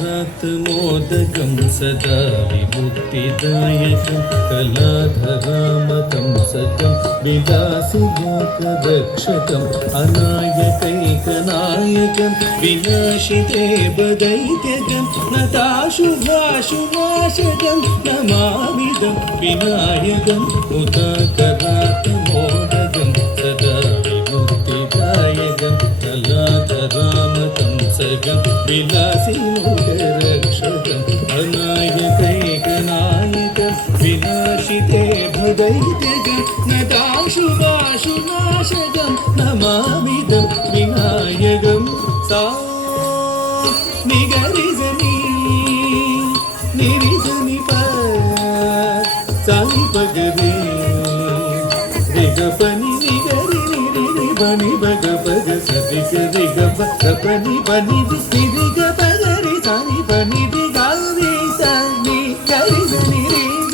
मोदकं सदा विमुक्तिदायकं कलाधरामकं सकं विलासिलोकरक्षकम् अनायकैकनायकं विनाशिदेवदैत्यकं नताशुभाशुनाशकं नमामिदं विनायकं मुदाकरातमोदकं सदा विमुक्तिदायकं कलाधरामकं सकं विलासिलोकरक्षकम् अनायकैकनायकं विनाशिदेवदैत्यकं नताशुभाशुनाशकं नमामिदं विनायकं सा निगरिजनि निरिजनि प सानि पगरे रिगपनि निगरि निरि बनि बग बग सरि गरि गप सपनि बनि निरि ग पगरि सानि बनि दि गारि सानि गरि रि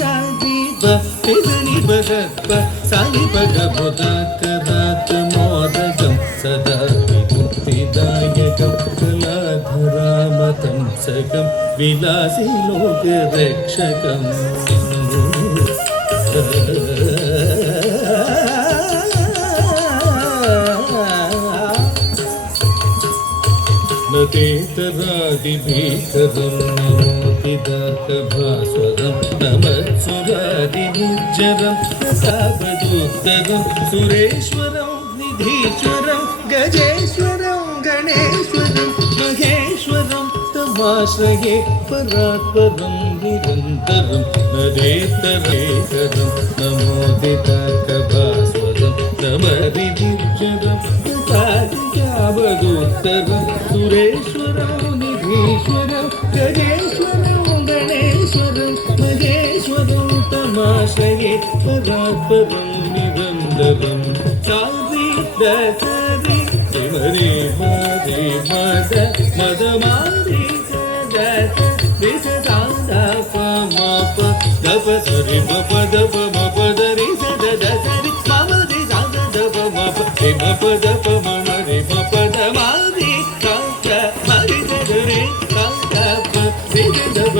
जाति ब निरि ब प सानि बग मोदकरात मोदकं सदा विमुक्तिदायकं कलाधरामतं सकं विलासिलोकरक्षकम् नतेतरादिभीकरं नमोदिदाकभास्वरं नमत्सुरादिनिर्जरं प्रतापदूत्तरं सुरेश्वरं निधीश्वरं गजेश्वरं गणेश्वरं महेश्वरं तमाश्रये परात्परं निरन्तरं नरेतरेतरं नमोदिदाकभास्वरं नमरिनिर्जरं प्रतापदूत्तरं सुरेश्वरं निधीश्वरं गजेश्वरं गणेश्वरं महेश्वरं तमाश्रये परात्परं निरन्तरं चारि दशरि त्रिमरे मरे मद मदमारि दश विसदादा पमप दप सरि मप दप मप दरि सद दसरि मम दि सद दप मप रे मप दप मम रे मप दमारि कांत मरि दरि कांत रे दप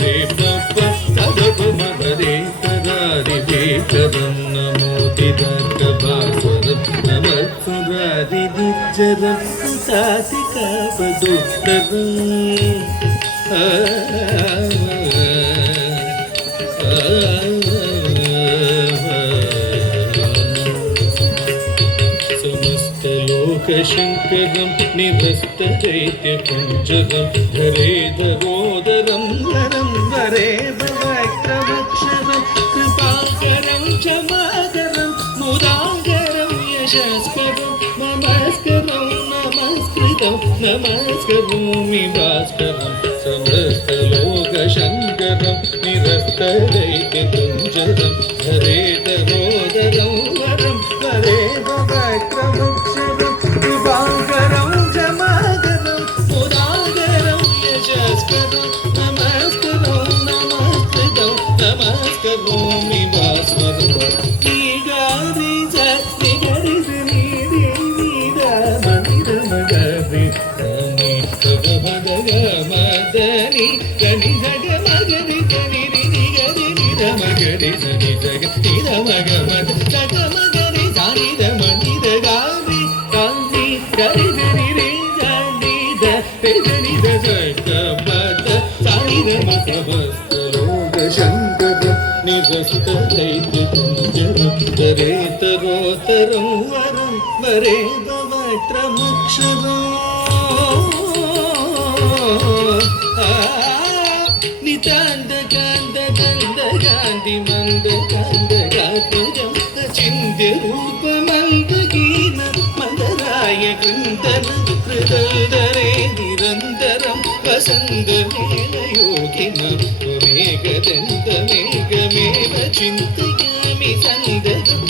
रे मप सदप मम रे तरारि बेकरं नमोदिदाकभास्वरं नमत्सुरादिनिर्जरं समस्तलोकशङ्करं निरस्तदैत्यपुञ्जरं धरे धरोदरं वरं वरे भवक्रमक्षरं कृपाकरं क्षमाकरं मुदाकरं यशस्करं नमस्करं नमस्कृतं नमस्करोमि भास्करं समस्तलोकशङ्करं निरस्तदैत्यपुञ्जरं धरे धरोदरं वरं वरे भवक्रमक्षरं कृपाकरं क्षमाकरं मुदाकरं यशस्करं नमस्करं नमस्कृतं नमस्करोमि भास्करं निगारि च निगरि निरि निरि मगरि भगभग मदनि गनि जग मगरि गनि रि गरि निर मगरि सनि जग निर मग मद जग मगरि सानि द मनि द गारि कान्ति गरि गरि रि जानि द ते जनि द जग मद सानि द समस्तलोकशङ्करं निरस्तदैत्यपुञ्जरं धरे तरोतरं वरं वरे भवक्रमक्षरम् नितान्त कान्त कान्त कान्ति मन्द कान्त कात्मजं चिन्त्य रूपमन्दगीन मन्दराय कुन्तल कृतल्दरे निरन्तरं वसन्तमेन योगिनं त्वमेकदन्तमेकमेव चिन्तयामि सन्दतं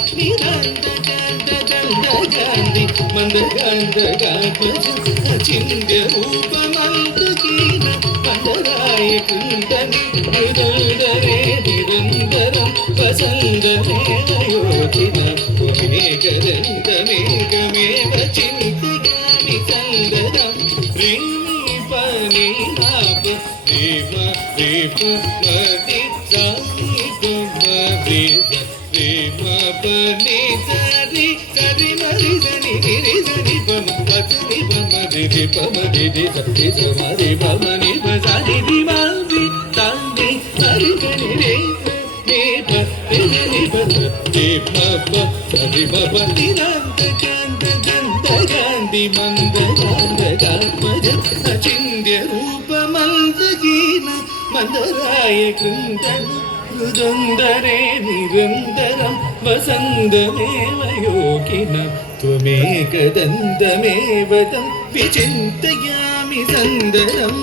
निरन्तकान्तकान्ति मन्दकान्तकात्मजं चिन्त्य रूपमन्दगीन मन्दराय कुन्तल कृतल्दरे निरन्तरं वसन्तमेन योगिनं त्वमेकदन्तमेकमेव चिन्तयामि सन्दतं प्रेमी पनि नाप రేమ రేమ మని సాని గమ రేమ రేమ పని సరి సరి మరి సని రి సని పమ పని పమ రి పమ రి సరి సమరి పమ ని సని రి మరి తాని సరి గని రే రే ప రి ని ప రే ప ప సరి ప ప ని నంద గంధ గంధ గాంధి మంద గంధ గాత్మజ అచింద్య రూప మందగీన మందరాయ కృందన మృదందరే నిరంతరం వసంతమేవ యోగిన త్వమేకదంతమేవ తం విచింతయామి సందరం